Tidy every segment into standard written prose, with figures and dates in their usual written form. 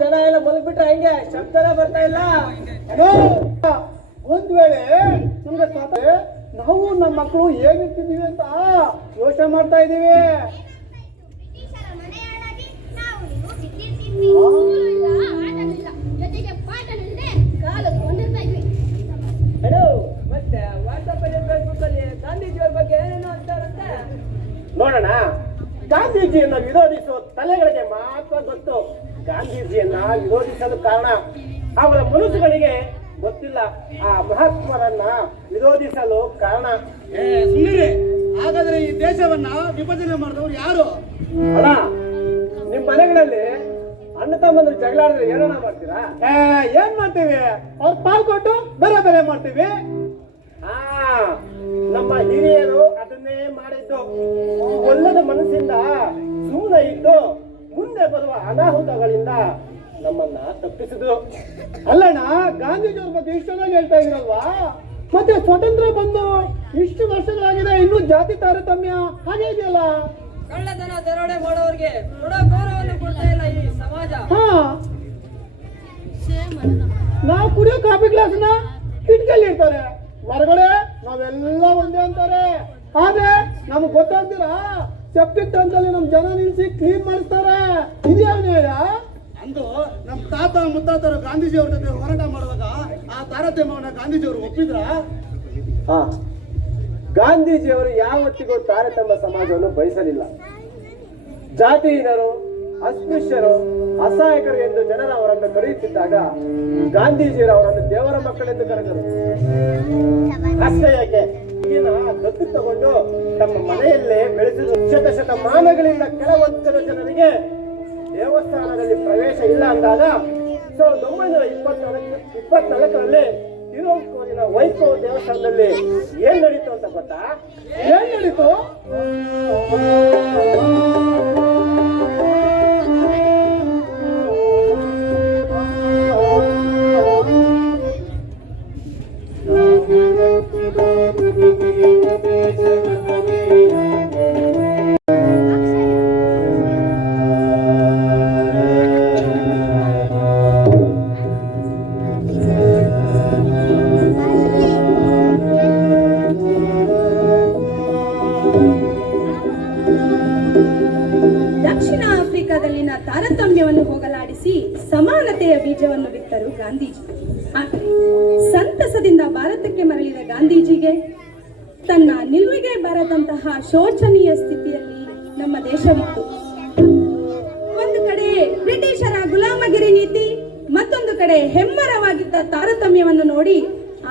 ಜನ ಎಲ್ಲ ಮಲಗ್ಬಿಟ್ರೆ ಹೆಂಗೆ ಶಬ್ದನ ಬರ್ತಾ ಇಲ್ಲ. ಒಂದ್ ವೇಳೆ ನಮ್ಗೆ ನಾವು ನಮ್ಮ ಮಕ್ಕಳು ಹೇಗಿರ್ತಿದೀವಿ ಅಂತ ಯೋಚನೆ ಮಾಡ್ತಾ ಇದೀವಿ. ಮತ್ತೆ ವಾಟ್ಸಪ್ ಅಲ್ಲಿ ಫೇಸ್ಬುಕ್ ಅಲ್ಲಿ ಗಾಂಧೀಜಿಯವ್ರ ಬಗ್ಗೆ ಏನೇನೋ ಅಂತಾರಂತೆ. ನೋಡೋಣ, ಗಾಂಧೀಜಿಯನ್ನ ವಿರೋಧಿಸುವ ತಲೆಗಳಿಗೆ ಮಾತ್ರ ಗೊತ್ತು. ಗಾಂಧೀಜಿಯನ್ನ ವಿರೋಧಿಸಲು ಕಾರಣ ಅವರ ಮನಸ್ಸುಗಳಿಗೆ ಗೊತ್ತಿಲ್ಲ. ಆ ಮಹಾತ್ಮರನ್ನ ವಿರೋಧಿಸಲು ಕಾರಣ. ಸುಮ್ಮನೆ ಹಾಗಾದ್ರೆ ಈ ದೇಶವನ್ನ ವಿಭಜನೆ ಮಾಡಿದವರು ಯಾರು? ಅಣ್ಣ, ನಿಮ್ ಮನೆಗಳಲ್ಲಿ ಅಣ್ಣ ತಮ್ಮಂದ್ರೆ ಜಗಳ ಆಡಿದ್ರೆ ಏನಣ್ಣ ಮಾಡ್ತೀರಾ? ಏನ್ ಮಾಡ್ತೀವಿ? ಅವ್ರು ಪಾಲ್ ಕೊಟ್ಟು ಬೇರೆ ಬೇರೆ ಮಾಡ್ತೀವಿ. ನಮ್ಮ ಹಿರಿಯರು ಅದನ್ನೇ ಮಾಡಿದ್ದು. ಒಲ್ಲದ ಮನಸ್ಸಿಂದ ಸುಮ್ಮನೆ ಇದ್ದು ಮುಂದೆ ಬರುವ ಅನಾಹುತಗಳಿಂದ ನಮ್ಮನ್ನ ತಪ್ಪಿಸಿದ್ರು. ಅಲ್ಲಣ್ಣ, ಗಾಂಧೀಜಿಯವ್ರ ಬಗ್ಗೆ ಇಷ್ಟು ಚೆನ್ನಾಗಿ ಹೇಳ್ತಾ ಇದ್ರಲ್ವಾ? ಮತ್ತೆ ಸ್ವತಂತ್ರ ಬಂದು ಇಷ್ಟು ವರ್ಷಗಳಾಗಿದೆ, ಇನ್ನೂ ಜಾತಿ ತಾರತಮ್ಯ ಹಾಗೆ ಇದೆಯಲ್ಲ. ಕಳ್ಳತನ ದರೋಡೆ ಮಾಡೋರಿಗೆ ಕೊಡೋ ಗೌರವವನ್ನು ಕೊಡ್ತಾ ಇಲ್ಲ ಈ ಸಮಾಜ. ನಾವು ಕುಡಿಯೋ ಕಾಫಿ ಗ್ಲಾಸ್ನ ಕಿಟಕಿಯಲ್ಲಿ ಇರ್ತಾರೆ, ಹೊರಗಡೆ ನಾವೆಲ್ಲ ಒಂದೇ ಅಂತಾರೆ. ಆದ್ರೆ ನಮ್ಗೆ ಗೊತ್ತಾಗ್ತೀರಾ, ಸೆಪ್ಟಿಕ್ ಟ್ಯಾಂಕಲ್ಲಿ ನಮ್ ಜನ ನಿಲ್ಸಿ ಕ್ಲೀನ್ ಮಾಡಿಸ್ತಾರೆ. ಇದ್ಯಾ ನ್ಯಾಯ? ಅಂದು ನಮ್ ತಾತ ಮುತ್ತಾತರು ಗಾಂಧೀಜಿಯವ್ರ ಜೊತೆ ಹೋರಾಟ ಮಾಡುವಾಗ ಆ ತಾರತಮ್ಯವನ್ನ ಗಾಂಧೀಜಿಯವರು ಒಪ್ಪಿದ್ರ? ಗಾಂಧೀಜಿಯವರು ಯಾವತ್ತಿಗೂ ತಾರತಮ್ಯ ಸಮಾಜವನ್ನು ಬಯಸಲಿಲ್ಲ. ಜಾತಿಹೀನರು, ಅಸ್ಪೃಶ್ಯರು, ಅಸಹಾಯಕರು ಎಂದು ಜನರು ಅವರನ್ನು ಕರೆಯುತ್ತಿದ್ದಾಗ ಗಾಂಧೀಜಿಯವರು ಅವರನ್ನು ದೇವರ ಮಕ್ಕಳೆಂದು ಕರೆದರು. ಅಷ್ಟೇ ಯಾಕೆ, ಈಗಿನ ದತ್ತು ತಗೊಂಡು ತಮ್ಮ ಮನೆಯಲ್ಲೇ ಬೆಳೆಸಿದ ಶತಮಾನಗಳಿಂದ ಕೆಲವೊಂದು ಜನರಿಗೆ ದೇವಸ್ಥಾನದಲ್ಲಿ ಪ್ರವೇಶ ಇಲ್ಲ ಅಂದಾಗ 1924ರಲ್ಲಿ ತಿರುವಂಕೂರಿನ ವೈಕೋ ದೇವಸ್ಥಾನದಲ್ಲಿ ಏನ್ ನಡೀತು ಅಂತ ಗೊತ್ತಾ? ಏನ್ ನಡೀತು? ದಕ್ಷಿಣ ಆಫ್ರಿಕಾದಲ್ಲಿನ ತಾರತಮ್ಯವನ್ನು ಹೋಗಲಾಡಿಸಿ ಸಮಾನತೆಯ ಬೀಜವನ್ನು ಬಿತ್ತರು ಗಾಂಧೀಜಿ. ಸಂತಸದಿಂದ ಭಾರತಕ್ಕೆ ಮರಳಿದ ಗಾಂಧೀಜಿಗೆ ತನ್ನ ನಿಲುವಿಗೆ ಬರದಂತಹ ಶೋಚನೀಯ ಸ್ಥಿತಿಯಲ್ಲಿ ನಮ್ಮ ದೇಶವಿತ್ತು. ಒಂದು ಕಡೆ ಬ್ರಿಟಿಷರ ಗುಲಾಮಗಿರಿ ನೀತಿ, ಮತ್ತೊಂದು ಕಡೆ ಹೆಮ್ಮರವಾಗಿದ್ದ ತಾರತಮ್ಯವನ್ನು ನೋಡಿ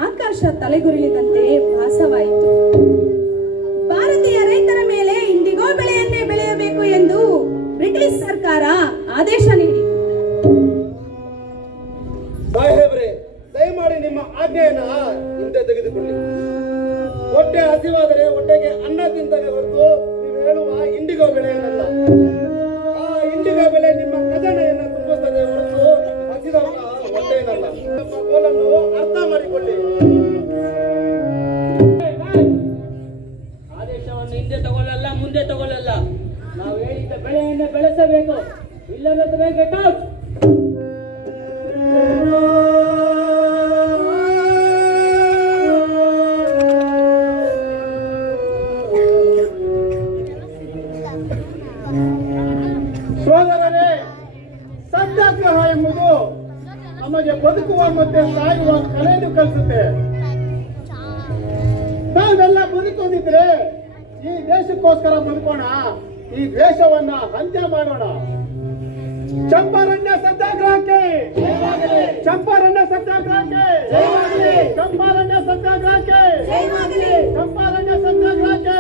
ಆಕಾಶ ತಲೆಗುರುಳಿದಂತೆ ಭಾಸವಾಯಿತು. ಭಾರತೀಯ ರೈತರ ಮೇಲೆ ಇಂಡಿಗೋ ಬೆಳೆಯನ್ನೇ ಬೆಳೆಯಬೇಕು ಎಂದು ಬ್ರಿಟಿಷ್ ಸರ್ಕಾರ ಆದೇಶ ನೀಡಿತು. ಸಾಹೇಬ್ರೆ, ದಯಮಾಡಿ ನಿಮ್ಮ ಆಜ್ಞೆಯನ್ನ ಹಿಂದೆ ತೆಗೆದುಕೊಳ್ಳಿ. ಹೊಟ್ಟೆ ಹಸಿವಾದರೆ ಹೊಟ್ಟೆಗೆ ಅನ್ನ ತಿಂದರೆ ಹೊರತು ನೀವು ಹೇಳುವ ಇಂಡಿಗೋ ಬೆಳೆಯನ್ನಲ್ಲ. ಆ ಇಂಡಿಗೋ ಬೆಳೆ ನಿಮ್ಮ ಖಜಾನೆಯನ್ನು ತುಂಬಿಸುತ್ತದೆ ಹೊರತು ಹಸಿದವರ ಹೊಟ್ಟೆಯನ್ನಲ್ಲ. ನಮ್ಮ ಗೋಲನ್ನು ಅರ್ಥ ಮಾಡಿಕೊಳ್ಳಿ. ಆದೇಶವನ್ನು ಹಿಂದೆ ತಗೊಳ್ಳಲ್ಲ, ಮುಂದೆ ತಗೊಳ್ಳಲ್ಲ. ನಾವು ಹೇಳಿದ್ದ ಬೆಳೆಯನ್ನೇ ಬೆಳೆಸಬೇಕು, ಇಲ್ಲದ್ರೆ ಗೆಟ್ ಔಟ್. ಸೋದರರೇ, ಸತ್ಯಾಗ್ರಹ ಎಂಬುದು ನಮಗೆ ಬದುಕುವ ಮತ್ತೆ ಸಾಯುವ ಕಲೆಯನ್ನು ಕಲಿಸುತ್ತೆ. ನಾವೆಲ್ಲ ಬದುಕೊಂಡಿದ್ರೆ ಈ ದೇಶಕ್ಕೋಸ್ಕರ ಬದುಕೋಣ, ಈ ದೇಶವನ್ನ ಅಂತ್ಯ ಮಾಡೋಣ. ಚಂಪಾರಣ್ಯ ಸತ್ಯಾಗ್ರಹಕ್ಕೆ, ಚಂಪಾರಣ್ಯ ಸತ್ಯಾಗ್ರಹಕ್ಕೆ, ಚಂಪಾರಣ್ಯ ಸತ್ಯಾಗ್ರಹಕ್ಕೆ, ಚಂಪಾರಣ್ಯ ಸತ್ಯಾಗ್ರಹಕ್ಕೆ.